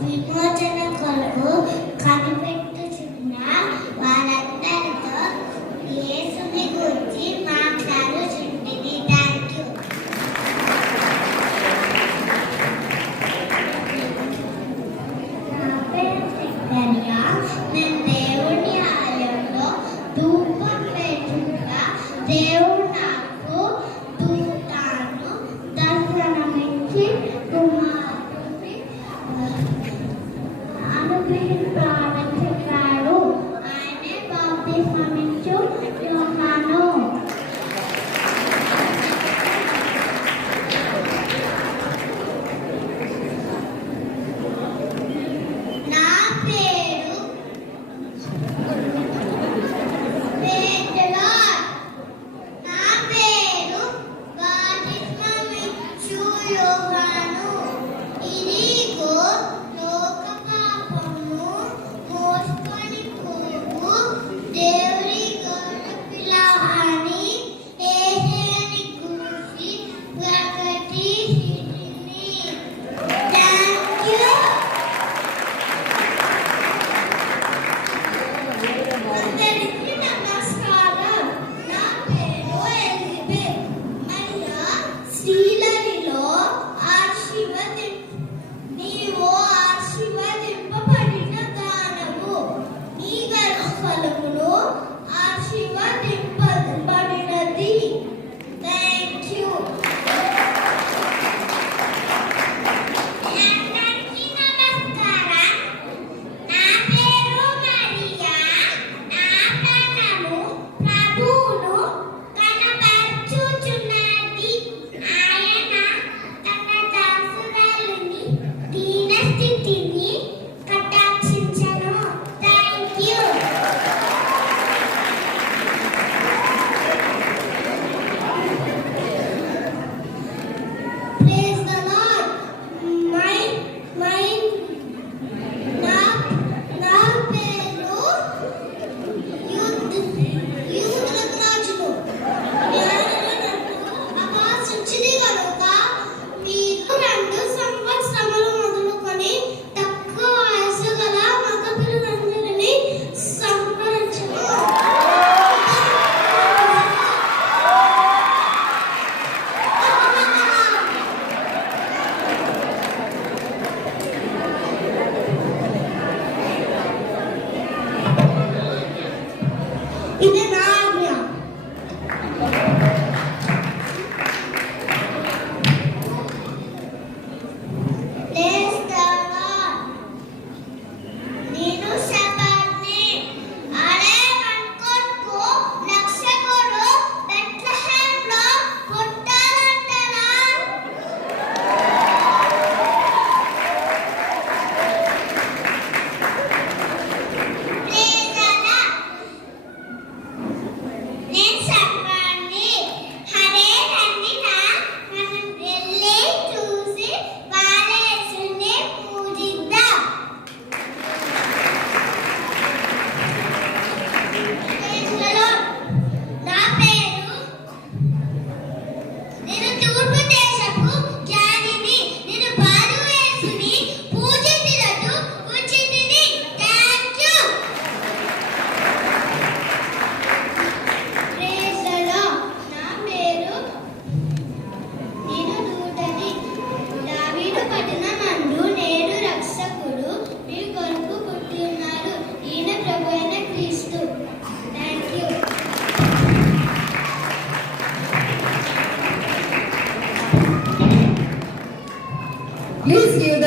విమోచన కొరకు కనిపెట్టుచున్న వారందరితో యేసుని గురించి మాట్లాడుచుంటిని. Thank you. నా పేరు శంకర్య. నేను దేవుని ఆలయంలో ధూపం వేస్తుండగా దేవుడు నాకు దూతాను దర్శనమిచ్చి కుమారుని అనుగ్రహించాలని చెప్పాడు. ఆయనే బాప్తిస్మమిచ్చు యోహాను. నా పేరు పేతురు. నా పేరు బాప్తిస్మమిచ్చు యోహాను. ఇదిగో లోక పాపమును మోసుకొని పోవు దేవుని గొర్రెపిల్ల అని యేసుని గూర్చి ప్రకటించితిని. Thank you. అందరికీ నమస్కారం. నా పేరు ఎలిజబెత్. మరియా స్త్రీలలో నీవు ఆశీర్వదింపబడిన దానవు. నీ గర్భఫలమును ఆశీర్వదింపబడినది. Thank you. అందరికీ నమస్కారం. నా పేరు మరియా. నా ప్రాణము ప్రభువును కనపరచుచున్నది. ఆయన తన దాసురాలిని దీన స్థితిని కటాక్షించెను. Thank you. Praise the Lord. నా పేరు యూద్రరాజును. ఆకాశించింది కనుక మీరు 2 సంవత్సరములు మొదలుకొని తక్కువ వయసు గల మగ పిల్లలందరినీ సంహరించును. ఇది నా ఆజ్ఞ. Praise the Lord. నేను షెపర్డ్ని. అరే మనకొరకు రక్షకుడు బెత్లెహేంలో పుట్టాలంటరా. Praise the Lord. నేను షెపర్డ్ని. అరే రండిరా, మనం వెళ్ళి చూసి బాలయేసుని పూజిద్దాం. Praise the Lord. నా పేరు నేను తూర్పు దేశపు జ్ఞానిని. నేను బాలయేసుని పూజించినట్టు పూజించితిని. Thank you. Praise the Lord. నా పేరు నేను దూతని. దావీదు పట్టణమందు నేడు రక్షకుడు మీ కొరకు పుట్టి ఉన్నాడు. ఈయన ప్రభువైన క్రీస్తు. Thank you. Please give